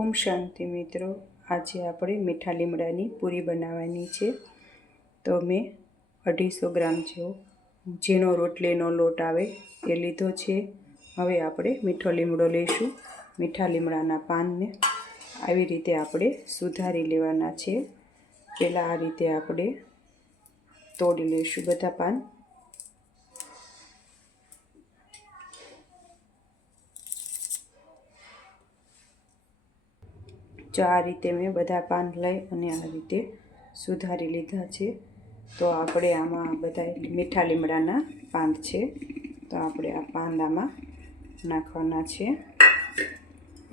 ઓમ શાંતિ મિત્રો, આજે આપણે મીઠા લીમડાની પૂરી બનાવવાની છે। તો મેં 250 ગ્રામ જેવો ઝીણો રોટલીનો લોટ આવે એ લીધો છે। હવે આપણે મીઠો લીમડો લઈશું। મીઠા લીમડાના પાનને આવી રીતે આપણે સુધારી લેવાના છે। પહેલાં આ રીતે આપણે તોડી લઈશું બધા પાન। જો આ રીતે મેં બધા પાન લઈ અને આ રીતે સુધારી લીધા છે। તો આપણે આમાં બધા મીઠા લીમડાના પાન છે, તો આપણે આ પાન આમાં નાખવાના છે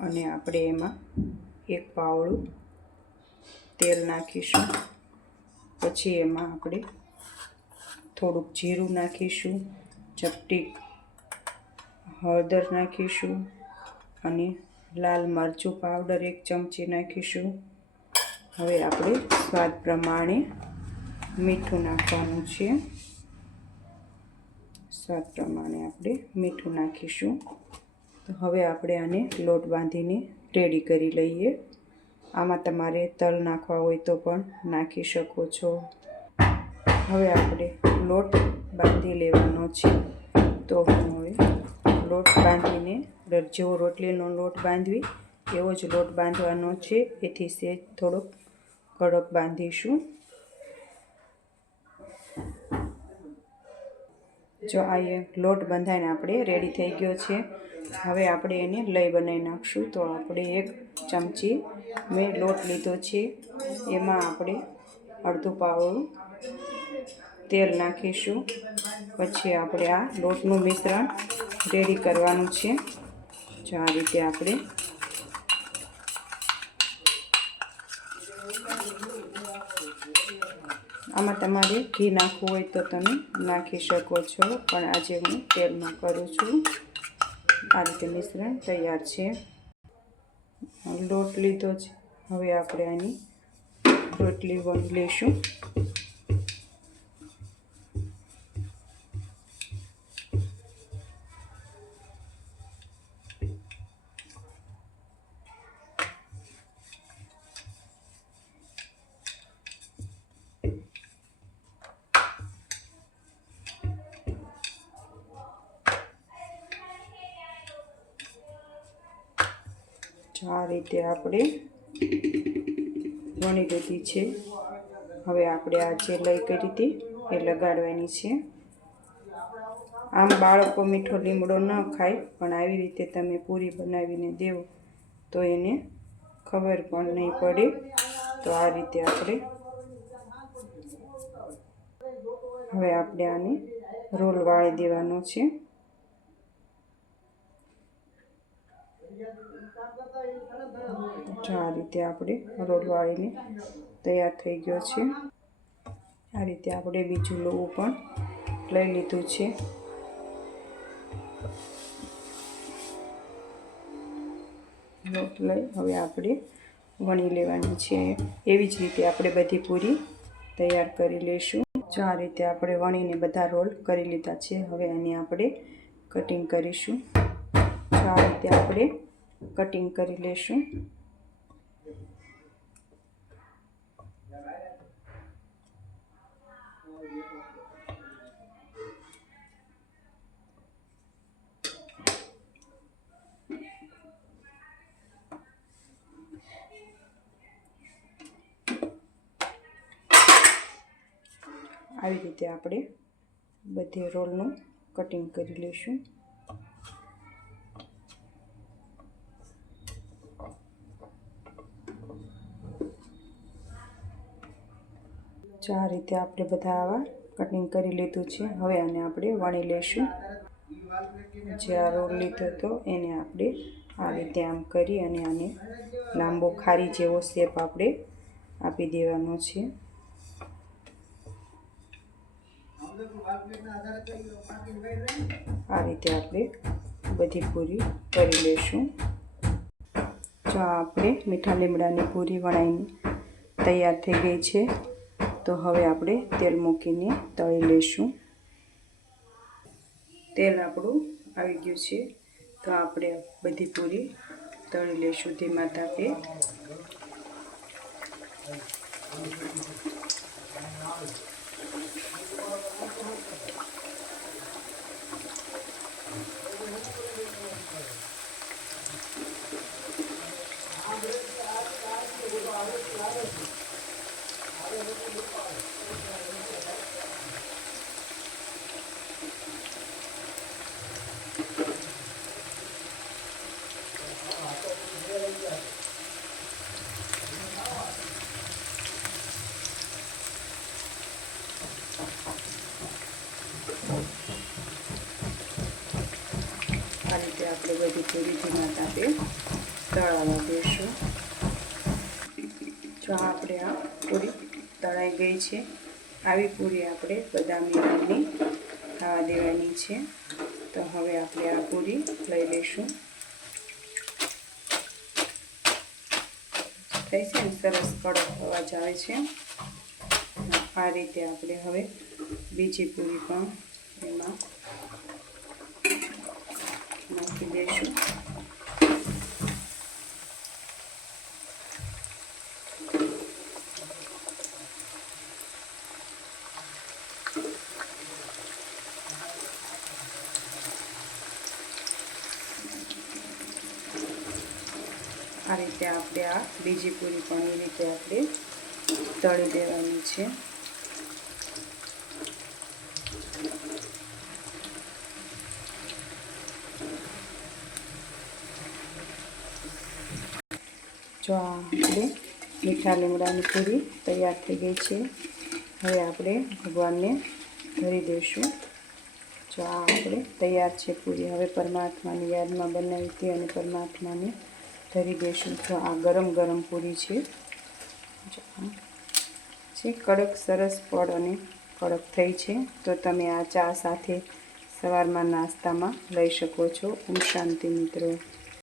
અને આપણે એમાં એક પાવડું તેલ નાખીશું। પછી એમાં આપણે થોડુંક જીરું નાખીશું, ચપટી હળદર નાખીશું અને લાલ મરચું પાવડર 1 ચમચી નાખીશું। હવે આપણે સ્વાદ પ્રમાણે મીઠું નાખવાનું છે। સ્વાદ પ્રમાણે આપણે મીઠું નાખીશું। તો હવે આપણે આને લોટ બાંધીને રેડી કરી લઈએ। આમાં તમારે તલ નાખવા હોય તો પણ નાખી શકો છો। હવે આપણે લોટ બાંધી લેવાનો છે। તો હું હવે લોટ બાંધીને જેવો રોટલીનો લોટ બાંધવી એવો જ લોટ બાંધવાનો છે। એથી સહેજ થોડોક કડક બાંધીશું। જો આ લોટ બંધાઈને આપણે રેડી થઈ ગયો છે। હવે આપણે એને લઈ બનાવી નાખશું। તો આપણે 1 ચમચી મેં લોટ લીધો છે, એમાં આપણે અડધું પાવડું તેલ નાખીશું। પછી આપણે આ લોટનું મિશ્રણ રેડી કરવાનું છે। જો આ રીતે આપણે આમાં તમારે ઘી નાખવું હોય તો તમે નાખી શકો છો, પણ આજે હું તેલમાં કરું છું। આ રીતે મિશ્રણ તૈયાર છે। લોટ લીધો છે, હવે આપણે આની રોટલી વણી લઈશું। આ રીતે આપણે વણી લીધી છે। હવે આપણે આ જે લઈ કરી હતી એ લગાડવાની છે। આમ બાળકો મીઠો લીમડો ન ખાય, પણ આવી રીતે તમે પૂરી બનાવીને દેવો તો એને ખબર પણ નહીં પડે। તો આ રીતે આપણે હવે આપણે આને રોલ વાળી દેવાનો છે। આ રીતે આપણે રોલ વાળીને તૈયાર થઈ ગયો છે। આ રીતે આપણે બીજું લોવું પણ લઈ લીધું છે। લોટ લઈ હવે આપણે વણી લેવાની છે। એવી જ રીતે આપણે બધી પૂરી તૈયાર કરી લઈશું। જો આ રીતે આપણે વણીને બધા રોલ કરી લીધા છે। હવે આને આપણે કટિંગ કરીશું। જો આ રીતે આપણે કટિંગ કરી લઈશું। આવી રીતે આપણે બધે રોલનું કટિંગ કરી લઈશું। જો આ રીતે આપણે બધા આવા કટિંગ કરી લીધું છે। હવે આને આપણે વણી લઈશું। જે આ રોલ લીધો હતો એને આપણે આ રીતે આમ કરી અને આને લાંબો ખારી જેવો શેપ આપણે આપી દેવાનો છે। આ રીતે આપણે બધી પૂરી કરી લઈશું। જો આપણે મીઠા લીમડાની પૂરી વણાઈને તૈયાર થઈ ગઈ છે। તો હવે આપણે તેલ મૂકીને તળી લઈશું। તેલ આપણું આવી ગયું છે, તો આપણે બધી પૂરી તળી લઈશું ધીમા તાપે. આ રીતે આપણે બધી પૂરી ધીમા તાપે તળાવવા દઈશું. જો આપણે આ પૂરી તળાઈ ગઈ છે. આવી પૂરી આપણે બદામી રંગની ખાવા દેવાની છે. તો હવે આપણે આ પૂરી લઈ લઈશું. થઈ છે ને, સરસ કડક અવાજ આવે છે. આ રીતે આપણે હવે બીજી પૂરી પણ એમાં નાખી દઈશું. આ રીતે આપણે આ બીજી પૂરી પણ એ રીતે આપણે તળી દેવાની છે. જો આ આપણે મીઠા લીમડાની પૂરી તૈયાર થઈ ગઈ છે. હવે આપણે ભગવાનને ધરી દઈશું. જો આ આપણે તૈયાર છે પૂરી. હવે પરમાત્માની યાદમાં બનાવી હતી અને પરમાત્માને ધરી દઈશું. તો આ ગરમ ગરમ પૂરી છે. જો છે કડક, સરસ પડ અને કડક થઈ છે. તો તમે આ ચા સાથે સવારમાં નાસ્તામાં લઈ શકો છો. ઓમ શાંતિ મિત્રો.